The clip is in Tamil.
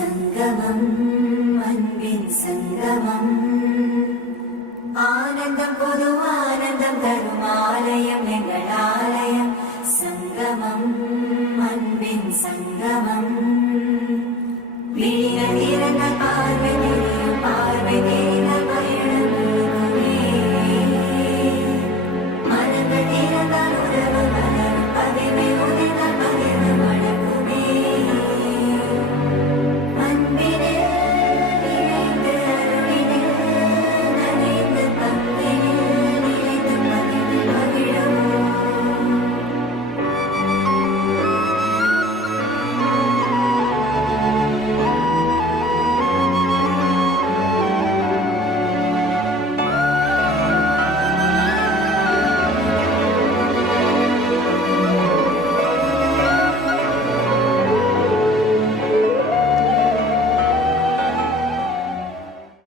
சங்கமம் அன்பின் சங்கமம் ஆனந்தம் பொது ஆனந்தம் தரும் ஆலயம் எங்கள் ஆலயம் சங்கமம் அன்பின் சங்கமம் விழி